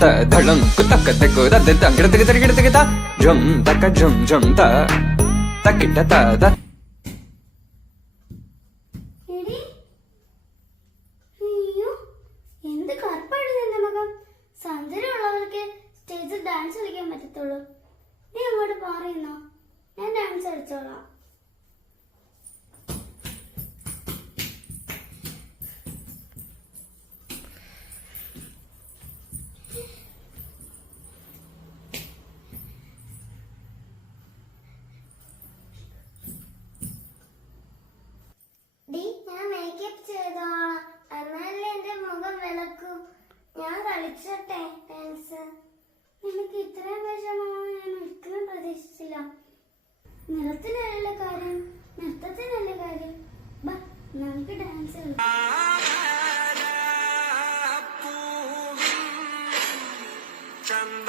ധളം കുത്തക്ക തെക്കു തദ്ദ തങ്കിടത്തക തരികിടത്തക ത. ജം തക്ക ജം ജം ത. തക്കിട്ട ത ത. എടി അയ്യോ എന്ത് കറുപ്പാണ് നിന്റെ മുഖം. സൗന്ദര്യമുള്ളവർക്ക് സ്റ്റേജിൽ ഡാൻസ് കളിക്കാൻ പറ്റത്തുള്ളൂ. നീ അങ്ങോട്ട് പറയുന്നോ ഞാൻ ഡാൻസ് കളിച്ചോളാം. കളിച്ചോട്ടെ ഡാൻസ് നിനക്ക് ഇത്രയും വിഷമമാണ് ഞാൻ ഒരിക്കലും പ്രതീക്ഷിച്ചില്ല. നിറത്തിനല്ല കാര്യം നൃത്തത്തിനല്ല കാര്യം. ബാ നമുക്ക് ഡാൻസ് ചന്ദ